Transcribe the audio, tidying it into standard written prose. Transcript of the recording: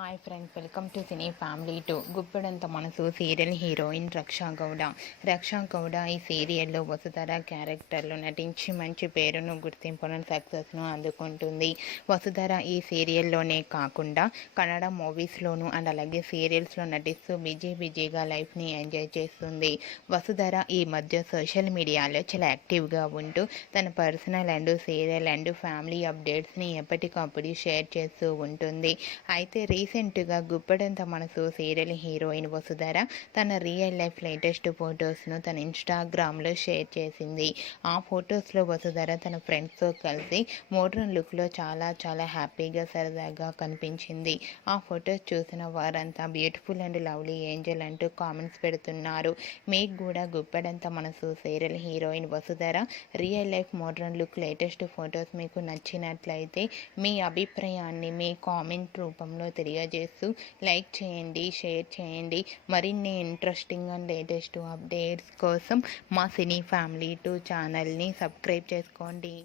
Hi friends, welcome to cine family 2. Guppedantha మనసు serial heroine రక్షా గౌడ ఈ సీరియల్లో వసుధర క్యారెక్టర్లో నటించి మంచి పేరును, గుర్తింపును, సక్సెస్ను అందుకుంటుంది. వసుధర ఈ సీరియల్లోనే కాకుండా కన్నడ మూవీస్లోనూ అండ్ అలాగే సీరియల్స్లో నటిస్తూ బిజీగా లైఫ్ని ఎంజాయ్ చేస్తుంది. వసుధర ఈ మధ్య సోషల్ మీడియాలో చాలా యాక్టివ్గా ఉంటూ తన personal and serial and family అప్డేట్స్ని ఎప్పటికప్పుడు షేర్ చేస్తూ ఉంటుంది. అయితే రీసెంట్గా గుప్పెడంత మనసు సీరియల్ హీరోయిన్ వసుధర తన రియల్ లైఫ్ లేటెస్ట్ ఫొటోస్ను తన ఇన్స్టాగ్రామ్లో షేర్ చేసింది. ఆ ఫొటోస్లో వసుధర తన ఫ్రెండ్స్తో కలిసి మోడ్రన్ లుక్లో చాలా హ్యాపీగా సరదాగా కనిపించింది. ఆ ఫొటోస్ చూసిన వారంతా బ్యూటిఫుల్ అండ్ లవ్లీ ఏంజల్ అంటూ కామెంట్స్ పెడుతున్నారు. మీకు కూడా గుప్పెడంత మనసు serial heroine Vasudhara real life modern look latest photos మీకు నచ్చినట్లయితే మీ అభిప్రాయాన్ని మీ కామెంట్ రూపంలో తెలియజేస్తూ లైక్ చేయండి, షేర్ చేయండి. మరిన్ని ఇంట్రెస్టింగ్ అండ్ లేటెస్ట్ అప్డేట్స్ కోసం మా సినీ ఫ్యామిలీ 2 ఛానల్ని సబ్స్క్రైబ్ చేసుకోండి.